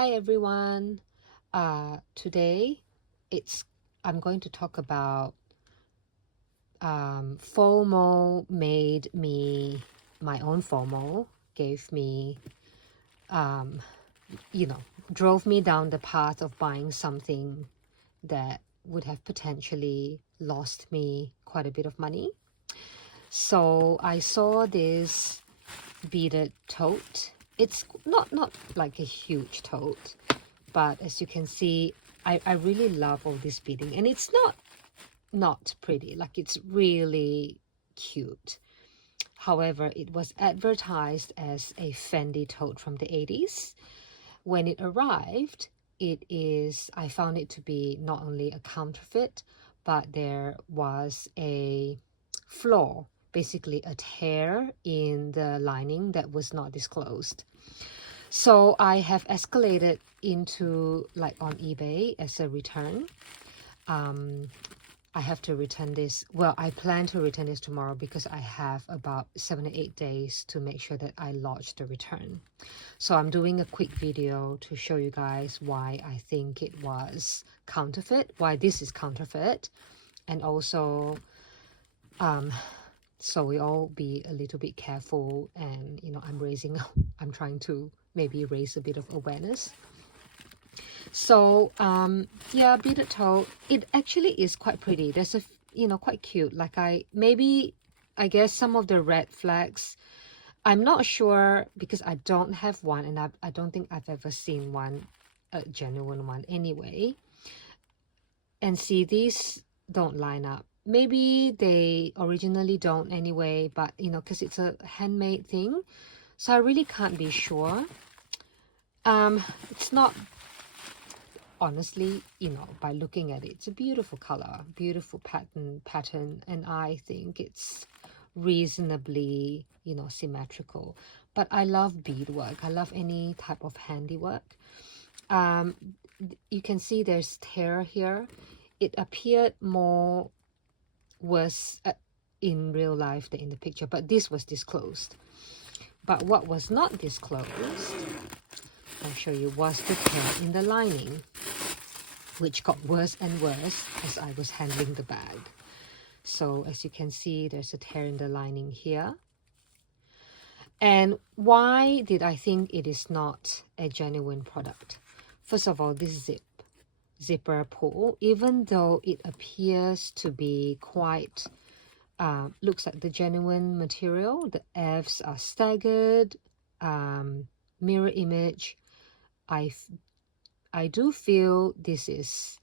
Hi everyone. Today I'm going to talk about FOMO made me my own FOMO, gave me drove me down the path of buying something that would have potentially lost me quite a bit of money. So I saw this beaded tote. It's not like a huge tote, but as you can see, I really love all this beading, and it's not pretty, like it's really cute. However, it was advertised as a Fendi tote from the 80s. When it arrived, I found it to be not only a counterfeit, but there was a flaw, basically a tear in the lining that was not disclosed. So I have escalated into like on eBay as a return. I have to return this. Well, I plan to return this tomorrow because I have about 7 or 8 days to make sure that I lodge the return. So I'm doing a quick video to show you guys why I think it was counterfeit, why this is counterfeit, and also so we all be a little bit careful. And I'm trying to maybe raise a bit of awareness. So yeah, beaded toe, it actually is quite pretty. There's a quite cute, like I guess some of the red flags, I'm not sure because I don't have one, and I don't think I've ever seen one, a genuine one anyway. And see, these don't line up. Maybe they originally don't anyway, but because it's a handmade thing, so I really can't be sure. It's not, honestly, by looking at it, it's a beautiful color, beautiful pattern, and I think it's reasonably symmetrical. But I love beadwork. I love any type of handiwork. You can see there's tear here. It appeared more worse in real life than in the picture, but this was disclosed. But what was not disclosed, I'll show you, was the tear in the lining, which got worse and worse as I was handling the bag. So as you can see, there's a tear in the lining here. And why did I think it is not a genuine product? First of all, this zipper pull, even though it appears to be quite, looks like the genuine material, the F's are staggered, mirror image. I do feel this is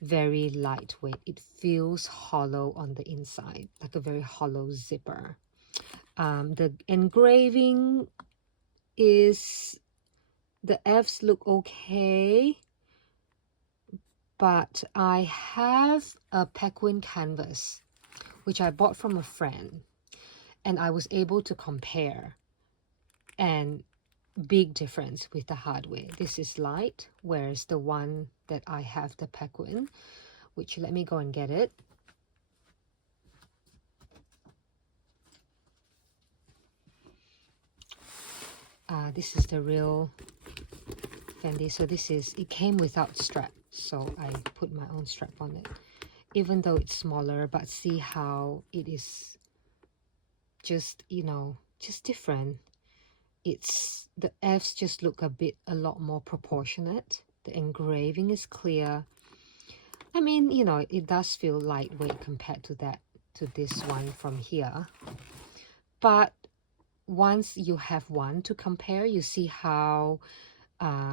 very lightweight. It feels hollow on the inside, like a very hollow zipper. The engraving is, the F's look okay, but I have a Penguin canvas, which I bought from a friend, and I was able to compare, and big difference with the hardware. This is light, whereas the one that I have, the Penguin, which, let me go and get it. This is the real Fendi. So it came without strap, so I put my own strap on it, even though it's smaller. But see how it is just just different. It's, the F's just look a lot more proportionate. The engraving is clear. I mean, it does feel lightweight compared to this one from here. But once you have one to compare, you see how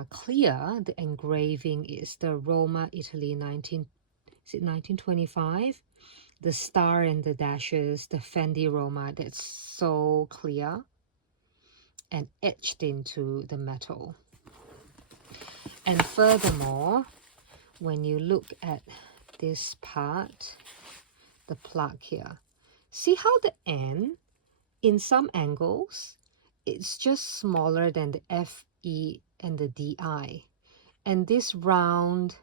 clear the engraving is. The Roma, Italy, 1925? The star and the dashes, the Fendi Roma, that's so clear and etched into the metal. And furthermore, when you look at this part, the plug here, see how the N, in some angles, it's just smaller than the FE and the DI. And this round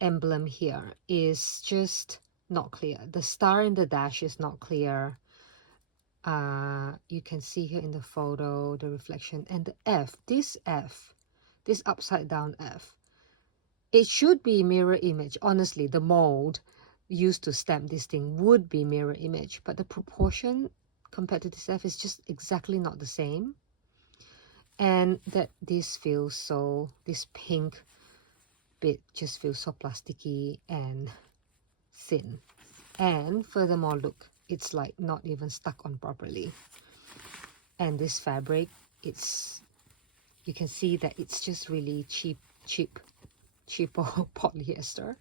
emblem here is just not clear. The star and the dash is not clear. You can see here in the photo the reflection, and the F, this F, this upside down F. It should be mirror image. Honestly, the mold used to stamp this thing would be mirror image, but the proportion compared to this F is just exactly not the same. And that this feels so, this pink bit just feels so plasticky and thin. And furthermore, look, it's like not even stuck on properly. And this fabric, it's, you can see that it's just really cheapo polyester.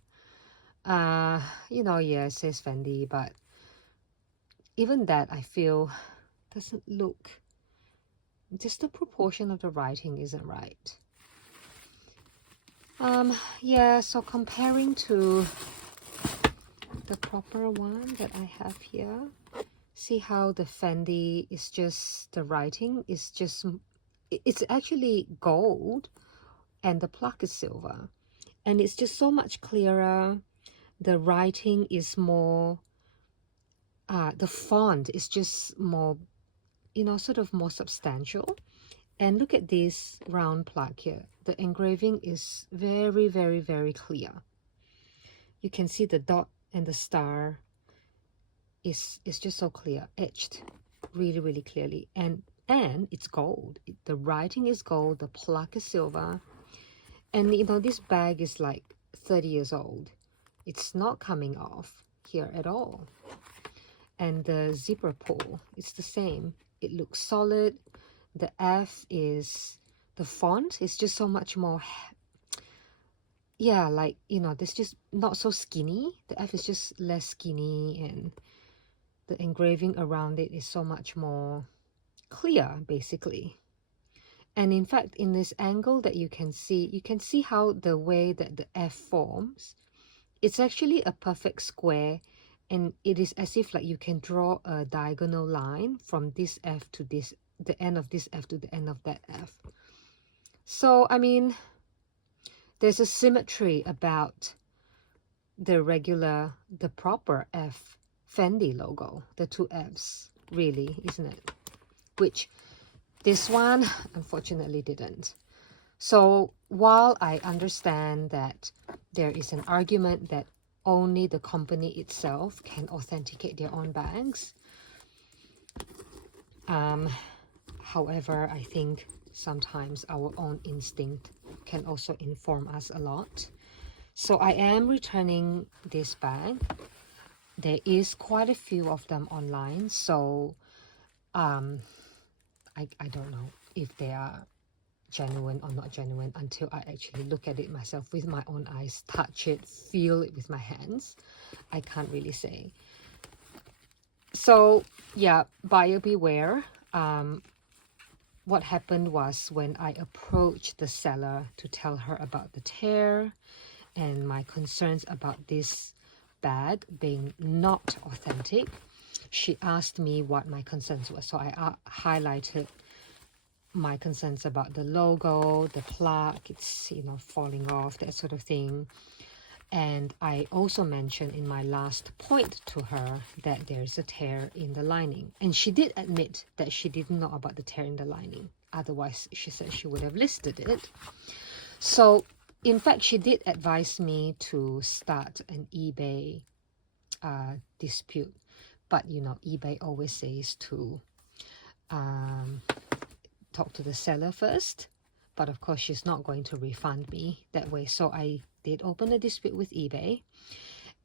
You know, yeah, it says Fendi, but even that I feel doesn't look, just the proportion of the writing isn't right. Yeah, so comparing to the proper one that I have here, see how the Fendi is just, the writing is just, it's actually gold and the plaque is silver, and it's just so much clearer. The writing is more, the font is just more, you know, sort of more substantial. And look at this round plaque here. The engraving is very, very, very clear. You can see the dot and the star is just so clear, etched really, really clearly. And it's gold. The writing is gold, the plaque is silver. And you know, this bag is like 30 years old. It's not coming off here at all. And the zipper pull, it's the same. It looks solid. The F is, the font is just so much more, yeah, like, you know, this just not so skinny. The F is just less skinny, and the engraving around it is so much more clear, basically. And in fact, in this angle that you can see how the way that the F forms, it's actually a perfect square, and it is as if like you can draw a diagonal line from this F to this, the end of this F to the end of that F. So, I mean, there's a symmetry about the proper F Fendi logo, the two Fs, really, isn't it? Which this one, unfortunately, didn't. So, while I understand that there is an argument that only the company itself can authenticate their own bags, however, I think sometimes our own instinct can also inform us a lot. So I am returning this bag. There is quite a few of them online, so I don't know if they are genuine or not genuine until I actually look at it myself with my own eyes, touch it, feel it with my hands. I can't really say. So yeah, buyer beware. What happened was, when I approached the seller to tell her about the tear and my concerns about this bag being not authentic, she asked me what my concerns were. So I highlighted my concerns about the logo, the plaque, it's, you know, falling off, that sort of thing. And I also mentioned in my last point to her that there's a tear in the lining. And she did admit that she didn't know about the tear in the lining. Otherwise, she said she would have listed it. So, in fact, she did advise me to start an eBay dispute. But, you know, eBay always says to talk to the seller first. But of course, she's not going to refund me that way. So I did open a dispute with eBay,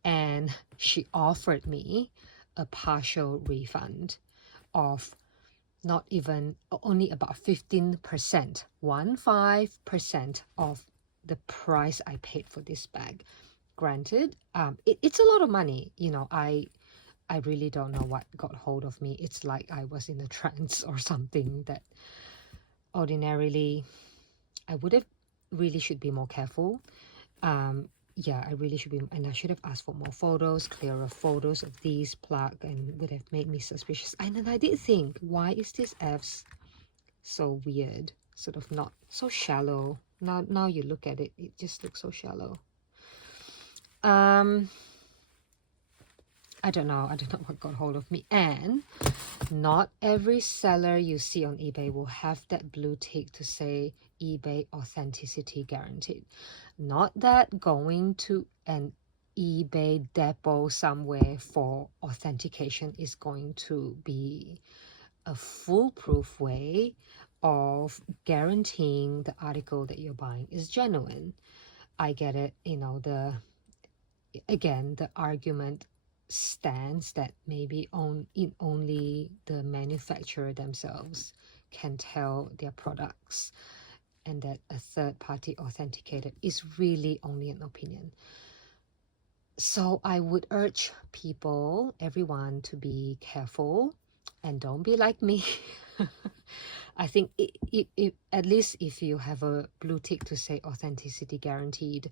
and she offered me a partial refund of not even, only about 15%, 15% of the price I paid for this bag. Granted, it's a lot of money. You know, I really don't know what got hold of me. It's like I was in a trance or something that ordinarily I would have really should be more careful. Yeah, I really should be, and I should have asked for more photos, clearer photos of these plaque, and would have made me suspicious. And then I did think, why is this F's so weird? Sort of not so shallow. Now you look at it, it just looks so shallow. I don't know what got hold of me. And not every seller you see on eBay will have that blue tick to say eBay authenticity guaranteed. Not that going to an eBay depot somewhere for authentication is going to be a foolproof way of guaranteeing the article that you're buying is genuine. I get it, the argument stands that maybe only the manufacturer themselves can tell their products, and that a third party authenticated is really only an opinion. So I would urge everyone to be careful and don't be like me. I think at least if you have a blue tick to say authenticity guaranteed,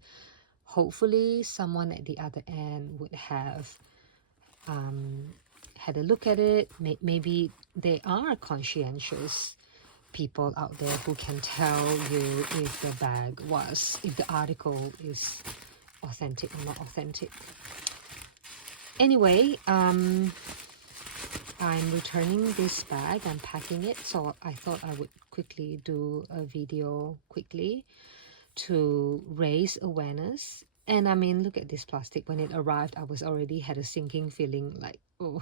hopefully someone at the other end would have had a look at it. Maybe there are conscientious people out there who can tell you if the article is authentic or not authentic. Anyway, I'm returning this bag. I'm packing it, so I thought I would quickly do a video to raise awareness. And I mean, look at this plastic. When it arrived, I was already had a sinking feeling like, oh,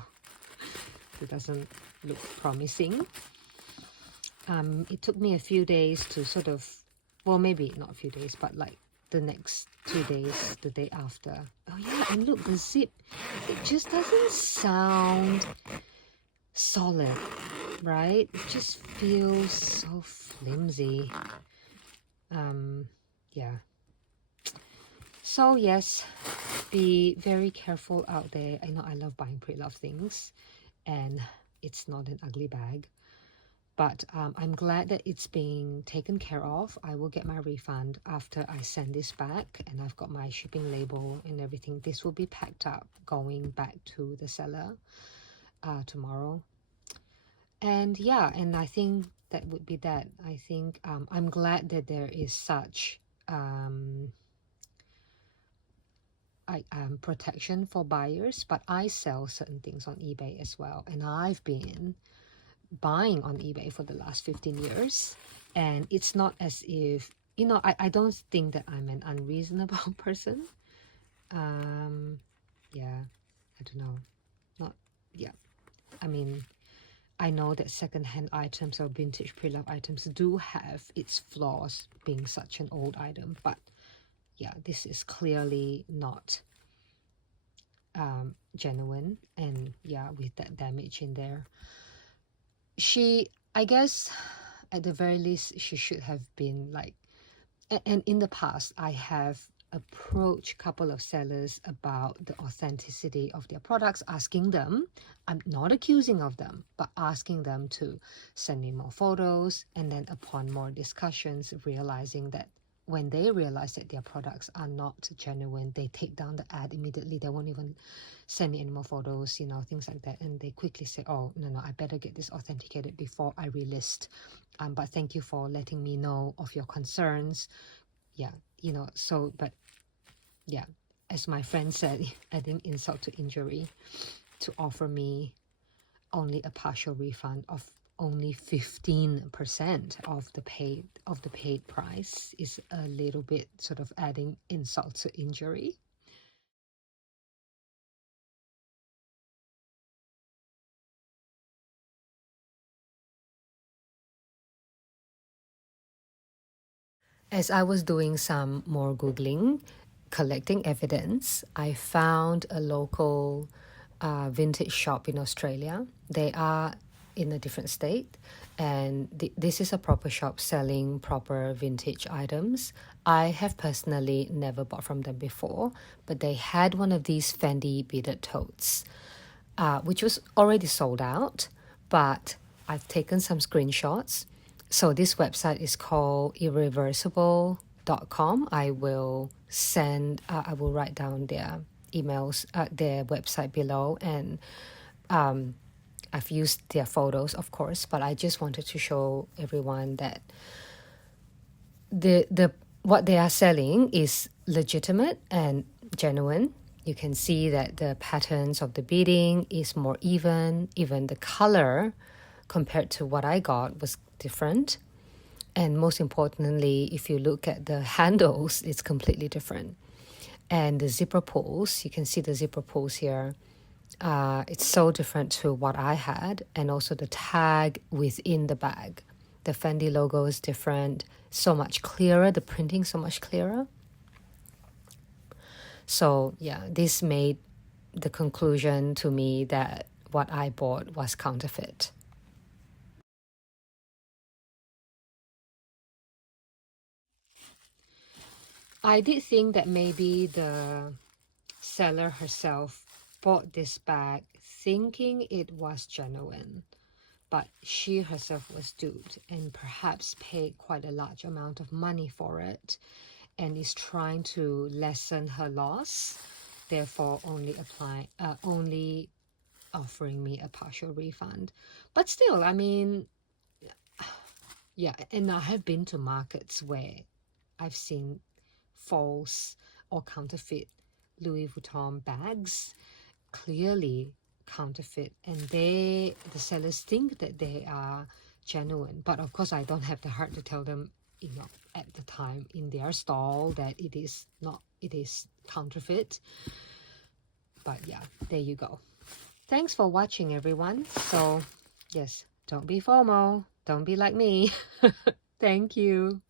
it doesn't look promising. It took me a few days to sort of, well, maybe not a few days, but like the next 2 days, the day after. Oh yeah, and look, the zip, it just doesn't sound solid, right? It just feels so flimsy. Yeah. So yes, be very careful out there. I know I love buying pre-loved things, and it's not an ugly bag, but I'm glad that it's being taken care of. I will get my refund after I send this back, and I've got my shipping label and everything. This will be packed up going back to the seller tomorrow. And yeah, and I think that would be that. I think I'm glad that there is such protection for buyers, but I sell certain things on eBay as well, and I've been buying on eBay for the last 15 years, and it's not as if, I don't think that I'm an unreasonable person. Yeah, I don't know, I mean, I know that second-hand items or vintage pre-loved items do have its flaws being such an old item, but yeah, this is clearly not genuine, and yeah, with that damage in there. I guess at the very least, she should have been like, and in the past, I have approached a couple of sellers about the authenticity of their products, asking them, I'm not accusing of them, but asking them to send me more photos, and then upon more discussions, realizing that when they realize that their products are not genuine, they take down the ad immediately. They won't even send me any more photos, things like that. And they quickly say, oh, no, I better get this authenticated before I relist. But thank you for letting me know of your concerns. Yeah, but yeah, as my friend said, I think insult to injury to offer me only a partial refund of only 15% of the paid price is a little bit sort of adding insult to injury. As I was doing some more Googling, collecting evidence, I found a local vintage shop in Australia. They are in a different state, and this is a proper shop selling proper vintage items. I have personally never bought from them before, but they had one of these Fendi beaded totes, which was already sold out, but I've taken some screenshots. So this website is called irreversible.com. I will write down their emails, their website below, and I've used their photos, of course, but I just wanted to show everyone that what they are selling is legitimate and genuine. You can see that the patterns of the beading is more even. Even the color compared to what I got was different. And most importantly, if you look at the handles, it's completely different. And the zipper pulls, you can see the zipper pulls here. It's so different to what I had. And also the tag within the bag. The Fendi logo is different, so much clearer, the printing so much clearer. So yeah, this made the conclusion to me that what I bought was counterfeit. I did think that maybe the seller herself bought this bag thinking it was genuine, but she herself was duped and perhaps paid quite a large amount of money for it and is trying to lessen her loss, therefore only offering me a partial refund. But still, I mean, yeah, and I have been to markets where I've seen false or counterfeit Louis Vuitton bags, clearly counterfeit, and the sellers think that they are genuine. But of course, I don't have the heart to tell them, at the time in their stall that it is not, it is counterfeit. But yeah, there you go. Thanks for watching, everyone. So yes, don't be FOMO, don't be like me. Thank you.